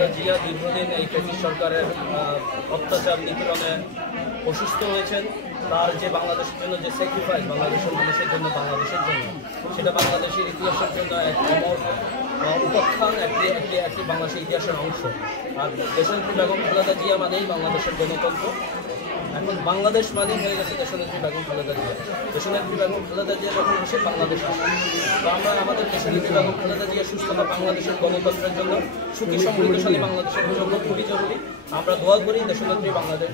খালেদা জিয়া দীর্ঘদিন এই ফ্যাসিস্ট সরকারের অত্যাচার নিপীড়নে অসুস্থ হয়েছেন। তার যে বাংলাদেশের জন্য যে স্যাক্রিফাইস, বাংলাদেশের মানুষের জন্য, বাংলাদেশের জন্য, সেটা বাংলাদেশের ইতিহাসের জন্য এক অমর উপাখ্যান, একটি বাংলাদেশের ইতিহাসের অংশ। আর দেশনেত্রী বেগম খালেদা জিয়া মানেই বাংলাদেশের গণতন্ত্র। এখন বাংলাদেশ মানেই হয়ে গেছে দেশনেত্রী বেগম খালেদা জিয়া। দেশনেত্রী বেগম খালেদা জিয়া যখন আসে, বাংলাদেশ আসে। তো আমরা আমাদের দেশনেত্রী বেগম খালেদা জিয়া সুস্থতা বাংলাদেশের গণতন্ত্রের জন্য, সুখী সমৃদ্ধশালী বাংলাদেশের জন্য খুবই জরুরি। আমরা দোয়া করি দেশনেত্রী বাংলাদেশ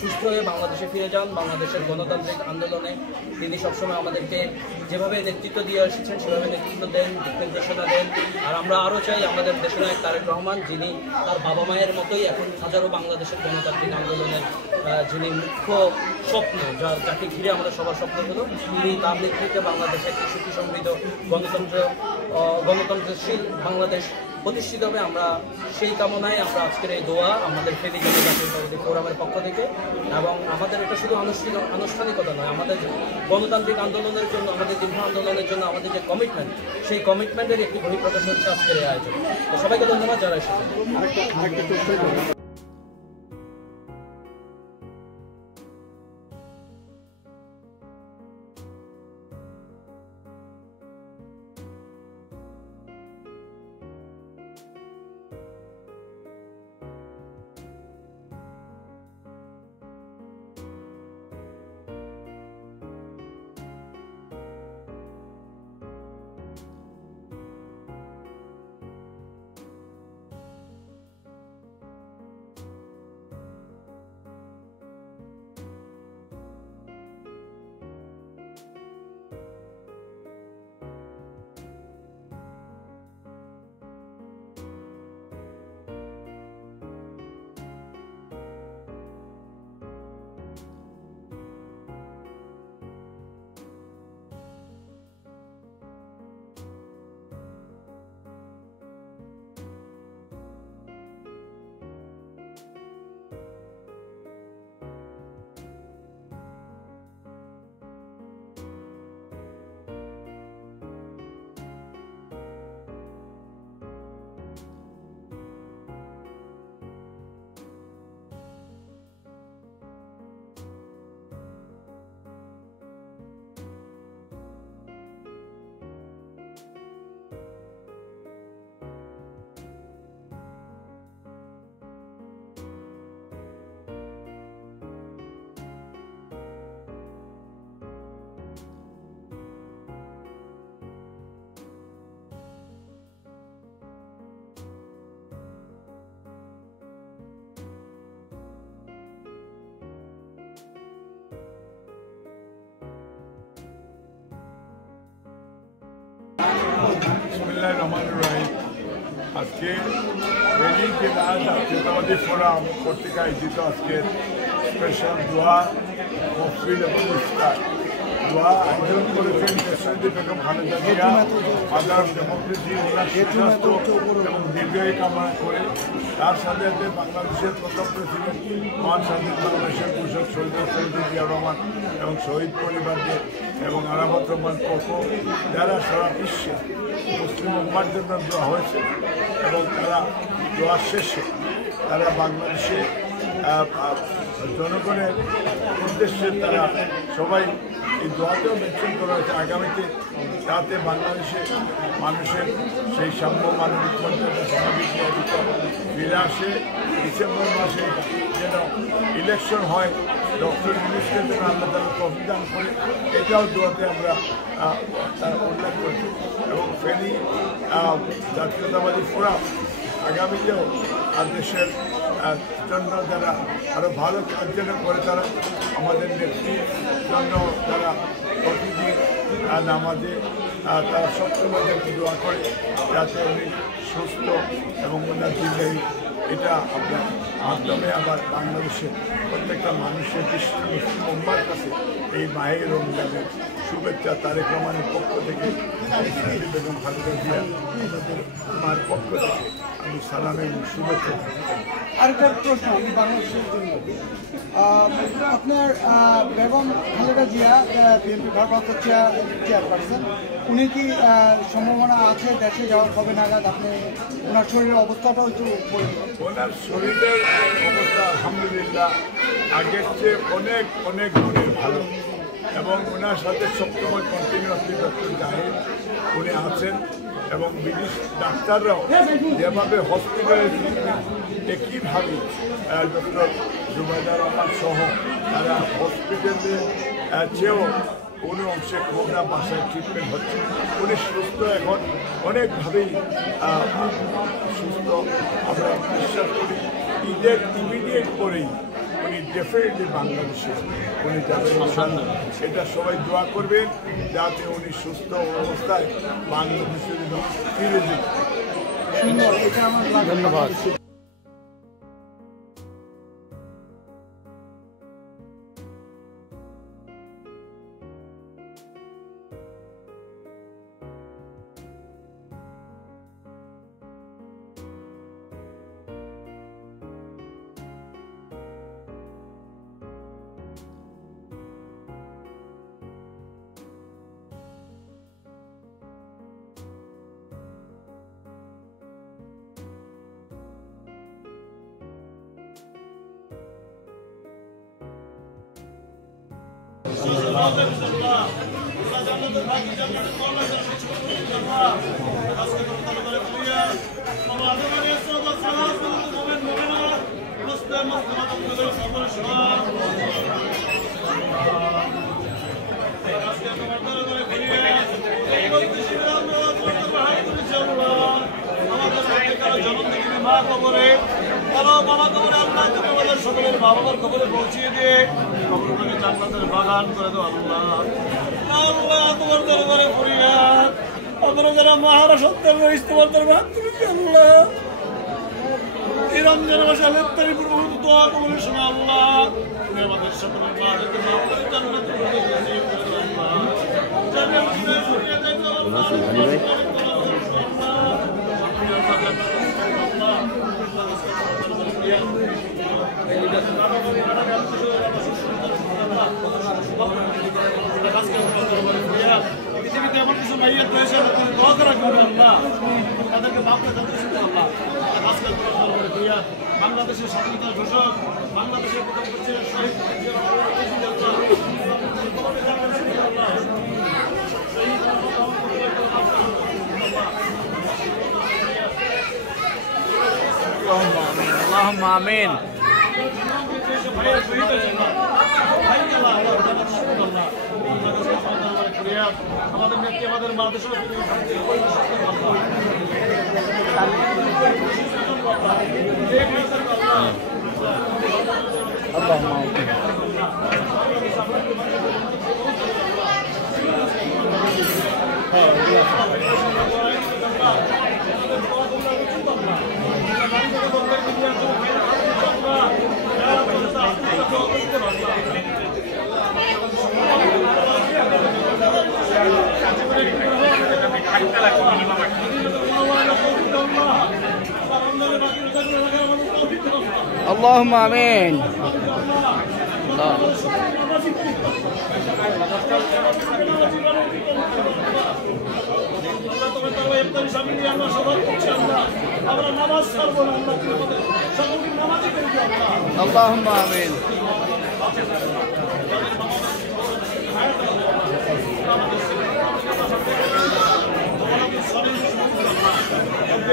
সুস্থ হয়ে বাংলাদেশে ফিরে যান। বাংলাদেশের গণতান্ত্রিক আন্দোলনে তিনি সবসময় আমাদেরকে যেভাবে নেতৃত্ব দিয়ে এসেছেন সেভাবে নেতৃত্ব দেন, দিক নির্দেশনা দেন। আর আমরা আরও চাই আমাদের দেশনায়ক তারেক রহমান, যিনি তার বাবা মায়ের মতোই এখন হাজারো বাংলাদেশের গণতান্ত্রিক আন্দোলনের যিনি মুখ্য স্বপ্ন, যাকে ঘিরে আমাদের সবার স্বপ্ন হলো, তিনি তার নেতৃত্বে বাংলাদেশে একটি সুখী সমৃদ্ধ গণতন্ত্রশীল বাংলাদেশ প্রতিষ্ঠিত হবে। আমরা সেই কামনায় আমরা আজকের এই দোয়া আমাদের ফেনী জাতীয়তাবাদী ফোরামের পক্ষ থেকে, এবং আমাদের এটা শুধু আনুষ্ঠানিকতা নয়, আমাদের গণতান্ত্রিক আন্দোলনের জন্য, আমাদের দীর্ঘ আন্দোলনের জন্য আমাদের যে কমিটমেন্ট, সেই কমিটমেন্টের একটি বহিঃপ্রকাশ হচ্ছে আজকের এই আয়োজন। তো সবাইকে ধন্যবাদ যারা এসেছেন। বিসমিল্লাহির রহমানির রহিম। আজকে ফেনী জেলা জাতীয়তাবাদী ফোরাম কর্তৃক আয়োজিত আজকের স্পেশাল দোয়া মহফিল এবং ইফতার দোয়া আয়োজন করেছেন দেশনেত্রী Begum Khaleda Zia, father of democracy, ওনার সুস্বাস্থ্য এবং দীর্ঘায়ু কামনা করে, তার সাথে বাংলাদেশের প্রথম প্রেসিডেন্ট মহান স্বাধীন বাংলাদেশের ঘোষক শহীদ জিয়া রহমান এবং শহীদ পরিবারদের এবং আরাফাত রহমান কোকো, যারা সারা বিশ্বে মুসলিম উম্মার জন্য দোয়া হয়েছে, এবং তারা দোয়ার শেষে তারা বাংলাদেশে জনগণের উদ্দেশ্যে তারা সবাই এই দোয়াতেও মেনশন করা হয়েছে আগামীতে যাতে বাংলাদেশে মানুষের সেই সাম্য মানবিক মর্যাদা সামাজিক ন্যায়বিচার ফিরে আসে। ডিসেম্বর মাসে যেন ইলেকশন হয়, ডক্টর ইউনূসকে যেন আল্লাহ তাআলা তৌফিক দান করে, এটাও দোয়াতে আমরা তারা উল্লেখ করেছি। এবং ফেনী জাতীয়তাবাদী ফোরাম আগামীতেও দেশের জন্য যারা আরও ভালো কাজ যেন করে, তারা আমাদের নেত্রীর জন্য তারা প্রতিদিন নামাজে তারা সবসময় দোয়া করে যাতে উনি সুস্থ এবং ওনার দীর্ঘায়ু, এটা আপনার মাধ্যমে আবার বাংলাদেশের প্রত্যেকটা মানুষের বিশ্ব মুসলিম উম্মার কাছে এই মাহে রমজানের শুভেচ্ছা তারেক রহমানের পক্ষ থেকে বেগম খালেদা জিয়া আমার পক্ষ থেকে আমি সালাম এবং শুভেচ্ছা। আরেকটা প্রশ্ন বাংলাদেশের জন্য, আপনার বেগম খালেদা জিয়া বিএনপি ভারপ্রাপ্ত চেয়ারপারসন, উনি কি সম্ভাবনা আছে দেশে যাওয়ার কবে নাগাদ? আপনি ওনার শরীরের অবস্থাটাও একটু বলুন। ওনার শরীরের অবস্থা আলহামদুলিল্লাহ আগের চেয়ে অনেক অনেক গুণের ভালো, এবং ওনার সাথে সবসময় কন্টিনিউয়াসলি ডক্টর জাহিদ উনি আছেন, এবং বিদেশি ডাক্তাররাও যেভাবে হসপিটালে একইভাবে ডক্টর জুবাইদা রহমান সহ তারা হসপিটালে চেয়েও কোনো অংশে কোবরা বাসায় ট্রিটমেন্ট হচ্ছে। উনি সুস্থ, এখন অনেকভাবেই সুস্থ। আমরা বিশ্বাস করি ঈদের ইমিডিয়েট পরেই উনি ডেফিনেটলি বাংলাদেশে উনি যাবেন, সেটা সবাই দোয়া করবেন যাতে উনি সুস্থ অবস্থায় বাংলাদেশের জন্য ফিরে যেতে। ধন্যবাদ। সকলের বাবার খবরে পৌঁছিয়ে দিয়ে কবরটাকে জান্নাতের বাগান করে দাও আল্লাহ। আল্লাহ তোমার দরবারে ফরিয়াদ, আপনারা যারা মাহারা সত্যার রয়েছে তোমার দরবার তুলেছে আল্লাহ। এই রমজান মাসে আলেপ্তারি পূর্বক দোয়া কবলে শোনা আল্লাহ। তুমি আমাদের সকলের মাদেরকে মাফ করে জান্নাতের বাগান করে দাও আল্লাহ। জান্নাতের ফরিয়াদ দেখো আল্লাহ। পৃথিবীতে এমন কিছু মাইয়াত রয়েছে দোয়া করা করবে আল্লাহ, তাদেরকে বাপরে তাদের শুনতে আল্লাহ। আজকে বাংলাদেশের স্বাধীনতার ঘোষক, বাংলাদেশের প্রথম শহীদ اللهم آمين। আমাদের ব্যক্তি আমাদের বাংলাদেশের اللهم آمين। اللهم آمين।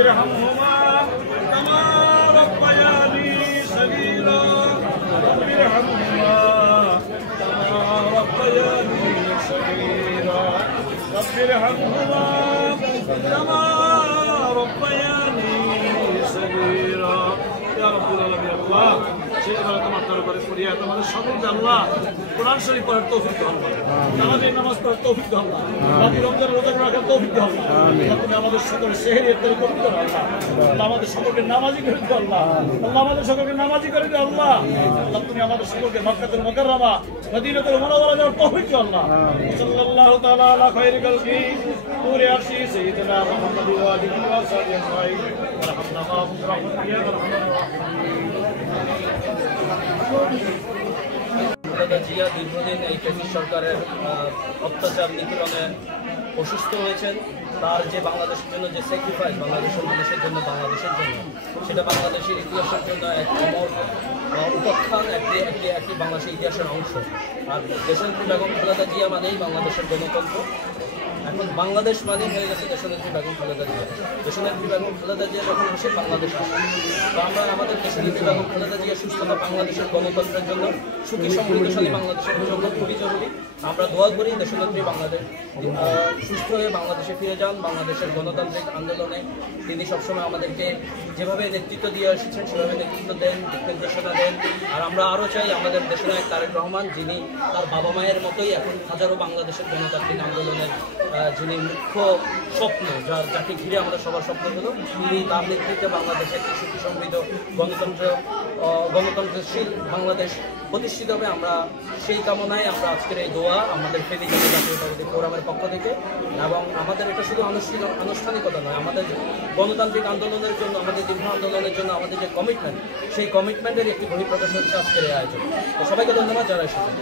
ارحمهما كما ربياني صغيرا رب ارحمهما كما ربياني صغيرا رب ارحمهما كما ربياني صغيرا يا رب العالمين। الله সেই তোমার দরবারে ফরিয়াদ আমাদের সকলকে আল্লাহ কোরআন শরীফ পড়ার তৌফিক দাও আল্লাহ, তারাবির নামাজ পড়ার তৌফিক দাও আল্লাহ, বাকি রমজানের রোজা রাখার তৌফিক দাও আল্লাহ। আল্লাহ তুমি আমাদের সকলের সেহরি ইফতারি করে দাও আল্লাহ, আল্লাহ আমাদের সকলকে নামাজি করে দাও আল্লাহ, আল্লাহ আমাদের সকলকে নামাজি করে দাও আল্লাহ, আল্লাহ তুমি আমাদের সকলকে মক্কাতুল মুকাররমা মদিনাতুল মুনাওয়ারা যাওয়ার তৌফিক দাও আল্লাহ। সাল্লাল্লাহু তাআলা আলা খায়রি খালকি নূরে আরশি সাইয়্যিদিনা মুহাম্মাদ ওয়া আলিহি ওয়া সাহবিহি আজমাইন ওয়া রাহমাতুল্লাহি ওয়া বারাকাতুহু। খালেদা জিয়া দীর্ঘদিন এই ফ্যাসিস্ট সরকারের অত্যাচার নিপীড়নে অসুস্থ হয়েছেন। তার যে বাংলাদেশের জন্য যে স্যাক্রিফাইস, বাংলাদেশের মানুষের জন্য, বাংলাদেশের জন্য, সেটা বাংলাদেশের ইতিহাসের জন্য এক অমর উপাখ্যান, একটি বাংলাদেশের ইতিহাসের অংশ। আর দেশনেত্রী বেগম খালেদা জিয়া মানেই বাংলাদেশের গণতন্ত্র। এখন বাংলাদেশ মানেই হয়ে গেছে দেশনেত্রী বেগম খালেদা জিয়া। দেশনেত্রী বেগম খালেদা জিয়া যখন আসে, বাংলাদেশ আসে। তো আমরা আমাদের দেশনেত্রী বেগম খালেদা জিয়া সুস্থতা বাংলাদেশের গণতন্ত্রের জন্য, সুখী সমৃদ্ধশালী বাংলাদেশের জন্য খুবই জরুরি। আমরা দোয়া করি দেশনেত্রী বাংলাদেশ সুস্থ হয়ে বাংলাদেশে ফিরে যান। বাংলাদেশের গণতান্ত্রিক আন্দোলনে তিনি সবসময় আমাদেরকে যেভাবে নেতৃত্ব দিয়ে এসেছেন সেভাবে নেতৃত্ব দেন, দিক নির্দেশনা দেন। আর আমরা আরও চাই আমাদের দেশনায়ক তারেক রহমান, যিনি তার বাবা মায়ের মতোই এখন হাজারো বাংলাদেশের গণতান্ত্রিক আন্দোলনের যিনি মুখ্য স্বপ্ন, যাকে ঘিরে আমাদের সবার স্বপ্ন হলো, তিনি তার নেতৃত্বে বাংলাদেশে একটি সুখী সমৃদ্ধ গণতন্ত্রশীল বাংলাদেশ প্রতিষ্ঠিত হবে। আমরা সেই কামনায় আমরা আজকের এই দোয়া আমাদের ফেনী জাতীয়তাবাদী ফোরামের পক্ষ থেকে, এবং আমাদের এটা শুধু আনুষ্ঠানিকতা নয়, আমাদের গণতান্ত্রিক আন্দোলনের জন্য, আমাদের দীর্ঘ আন্দোলনের জন্য আমাদের যে কমিটমেন্ট, সেই কমিটমেন্টের একটি বহিঃপ্রকাশ হচ্ছে আজকের এই আয়োজন। তো সবাইকে ধন্যবাদ যারা এসেছেন।